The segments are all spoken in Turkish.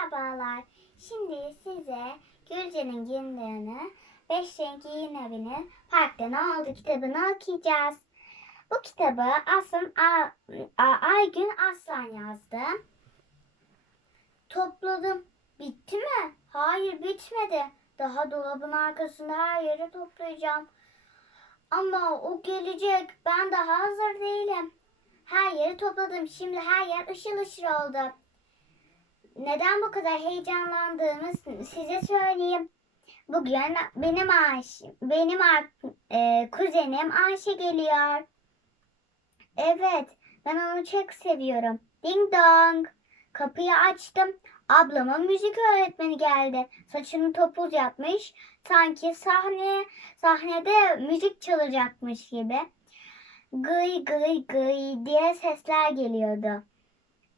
Merhabalar. Şimdi size Gülce'nin günlüğünü, Beş Renk Yayın Evi'nin Parkta Ne Oldu kitabını okuyacağız. Bu kitabı Aslan A- A- Aygün Aslan yazdı. Topladım. Bitti mi? Hayır bitmedi. Daha dolabın arkasında her yeri toplayacağım. Ama o gelecek. Ben daha hazır değilim. Her yeri topladım. Şimdi her yer ışıl ışıl oldu. Neden bu kadar heyecanlandığımı size söyleyeyim. Bugün benim Ayşe, benim e, kuzenim Ayşe geliyor. Evet, ben onu çok seviyorum. Ding dong. Kapıyı açtım. Ablamın müzik öğretmeni geldi. Saçını topuz yapmış. Sanki sahne sahnede müzik çalacakmış gibi. Gıy gıy gıy diye sesler geliyordu.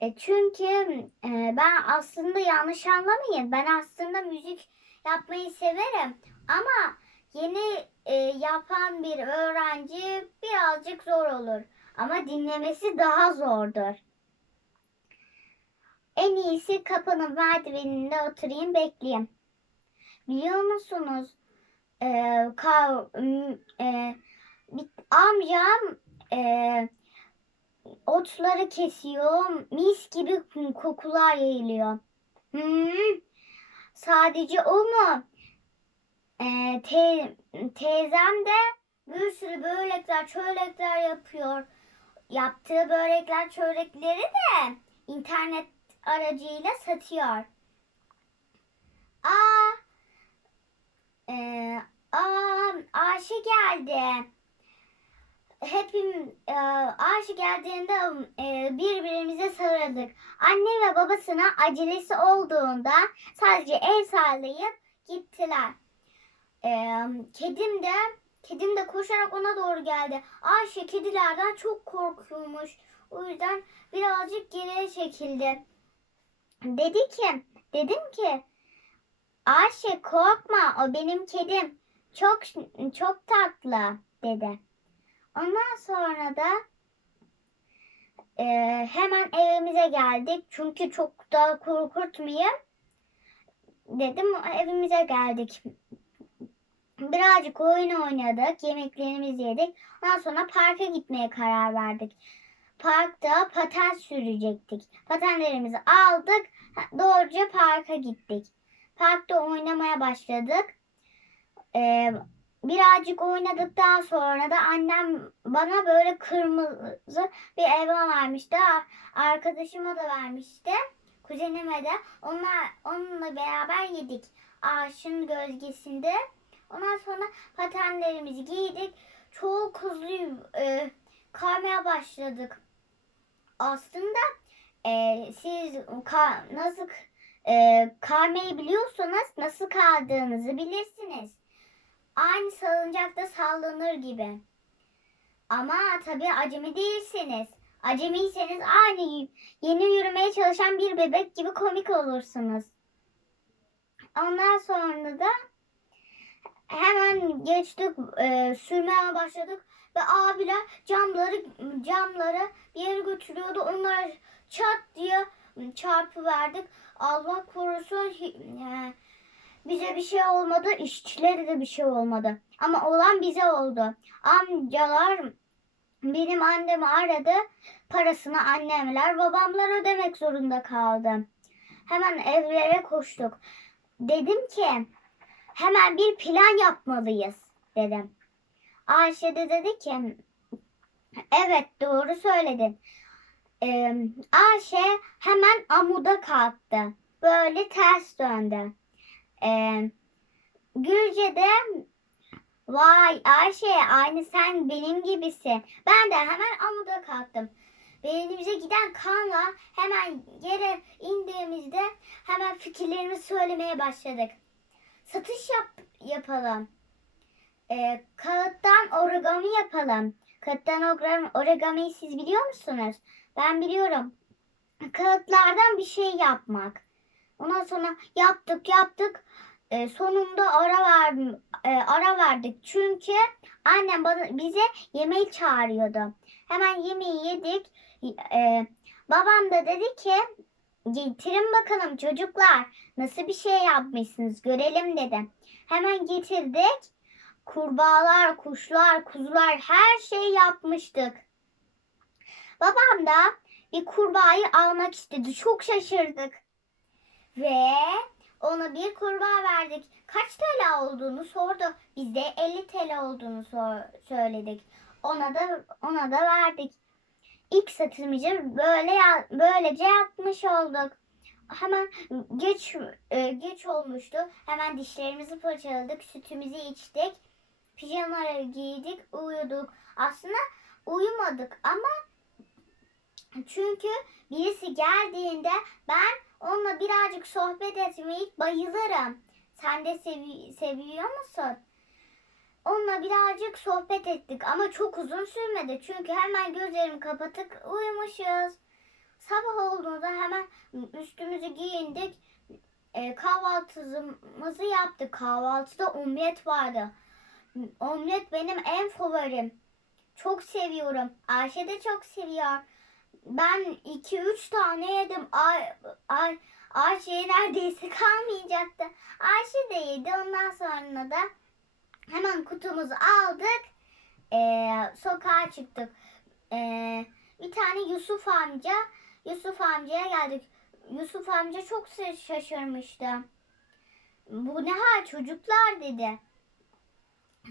E çünkü e, ben aslında yanlış anlamayın. Ben aslında müzik yapmayı severim. Ama yeni e, yapan bir öğrenci birazcık zor olur. Ama dinlemesi daha zordur. En iyisi kapının merdiveninde oturayım bekleyeyim. Biliyor musunuz? E, ka, m- e, amcam e, otları kesiyor. Mis gibi kokular yayılıyor. Hmm, sadece o mu? Ee, te- teyzem de bir sürü börekler, çörekler yapıyor. Yaptığı börekler, çörekleri de internet aracıyla satıyor. Aa, e, aa, Ayşe geldi hepim e, Ayşe geldiğinde e, birbirimize sarıldık. Anne ve babasına acelesi olduğunda sadece el sallayıp gittiler. E, kedim de kedim de koşarak ona doğru geldi. Ayşe kedilerden çok korkuyormuş. O yüzden birazcık geriye çekildi. Dedi ki, dedim ki Ayşe korkma o benim kedim. Çok çok tatlı dedi. Ondan sonra da e, hemen evimize geldik. Çünkü çok da korkutmayayım. Dedim evimize geldik. Birazcık oyun oynadık. Yemeklerimizi yedik. Ondan sonra parka gitmeye karar verdik. Parkta paten sürecektik. Patenlerimizi aldık. Doğruca parka gittik. Parkta oynamaya başladık. Ee, birazcık oynadıktan sonra da annem bana böyle kırmızı bir elma vermişti. Arkadaşıma da vermişti. Kuzenime de. Onlar onunla beraber yedik. Ağaçın gölgesinde. Ondan sonra patenlerimizi giydik. Çok hızlı e, kaymaya başladık. Aslında e, siz ka, nasıl e, kaymayı biliyorsanız nasıl kaldığınızı bilirsiniz aynı salıncakta sallanır gibi. Ama tabii acemi değilsiniz. Acemiyseniz aynı yeni yürümeye çalışan bir bebek gibi komik olursunuz. Ondan sonra da hemen geçtik, e, sürmeye başladık ve abiler camları camları bir yere götürüyordu. Onlara çat diye çarpı verdik. Allah korusun e, bize bir şey olmadı, işçilere de bir şey olmadı. Ama olan bize oldu. Amcalar benim annemi aradı. Parasını annemler, babamlar ödemek zorunda kaldı. Hemen evlere koştuk. Dedim ki hemen bir plan yapmalıyız dedim. Ayşe de dedi ki evet doğru söyledin. Ee, Ayşe hemen amuda kalktı. Böyle ters döndü. Ee, Gülce de vay Ayşe aynı sen benim gibisin. Ben de hemen amuda kalktım. Beynimize giden kanla hemen yere indiğimizde hemen fikirlerimizi söylemeye başladık. Satış yap, yapalım. Ee, kağıttan origami yapalım. Kağıttan origami, origamiyi siz biliyor musunuz? Ben biliyorum. Kağıtlardan bir şey yapmak. Ondan sonra yaptık yaptık. Ee, sonunda ara verdim, e, ara verdik. Çünkü annem bana, bize yemeği çağırıyordu. Hemen yemeği yedik. Ee, babam da dedi ki Getirin bakalım çocuklar. Nasıl bir şey yapmışsınız görelim dedim. Hemen getirdik. Kurbağalar, kuşlar, kuzular her şeyi yapmıştık. Babam da bir kurbağayı almak istedi. Çok şaşırdık. Ve ona bir kurbağa verdik. Kaç TL olduğunu sordu. Biz de 50 TL olduğunu söyledik. Ona da ona da verdik. İlk satımcı böyle böylece yapmış olduk. Hemen geç e, geç olmuştu. Hemen dişlerimizi fırçaladık, sütümüzü içtik. Pijamaları giydik, uyuduk. Aslında uyumadık ama çünkü birisi geldiğinde ben onunla birazcık sohbet etmeyi bayılırım. Sen de sevi- seviyor musun? Onunla birazcık sohbet ettik ama çok uzun sürmedi. Çünkü hemen gözlerimi kapatıp uyumuşuz. Sabah olduğunda hemen üstümüzü giyindik. E, kahvaltımızı yaptık. Kahvaltıda omlet vardı. Omlet benim en favorim. Çok seviyorum. Ayşe de çok seviyor. Ben 2-3 tane yedim. Ay, ay, Ayşe'ye neredeyse kalmayacaktı. Ayşe de yedi. Ondan sonra da hemen kutumuzu aldık. Ee, sokağa çıktık. Ee, bir tane Yusuf amca, Yusuf amcaya geldik. Yusuf amca çok şaşırmıştı. Bu ne hal çocuklar dedi.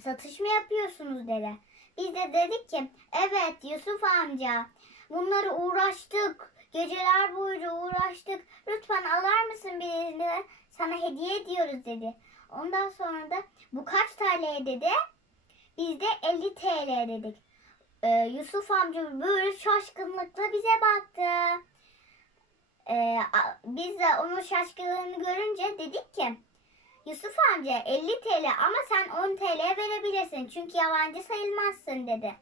Satış mı yapıyorsunuz dedi. Biz de dedik ki evet Yusuf amca bunları uğraştık. Geceler boyunca uğraştık. Lütfen alar mısın birini? Sana hediye ediyoruz dedi. Ondan sonra da bu kaç TL dedi. Biz de 50 TL dedik. Ee, Yusuf amca böyle şaşkınlıkla bize baktı. Ee, biz de onun şaşkınlığını görünce dedik ki Yusuf amca 50 TL ama sen 10 TL verebilirsin çünkü yabancı sayılmazsın dedi.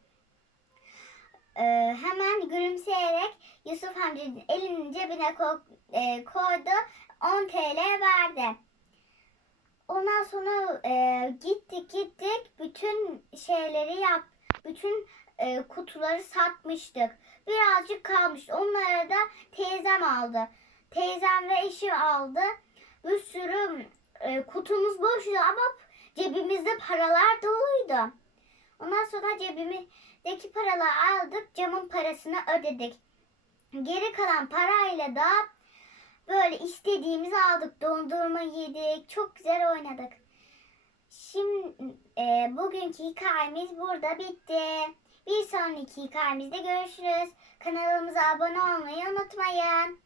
Ee, hemen gülümseyerek Yusuf amca elinin cebine ko- e, koydu 10 TL verdi. Ondan sonra e, gittik gittik bütün şeyleri yap, bütün e, kutuları satmıştık. Birazcık kalmış. Onları da teyzem aldı. Teyzem ve eşim aldı. Bir sürü e, kutumuz boştu ama cebimizde paralar doluydu. Ondan sonra cebimizdeki paraları aldık. Camın parasını ödedik. Geri kalan parayla da böyle istediğimizi aldık. Dondurma yedik. Çok güzel oynadık. Şimdi e, bugünkü hikayemiz burada bitti. Bir sonraki hikayemizde görüşürüz. Kanalımıza abone olmayı unutmayın.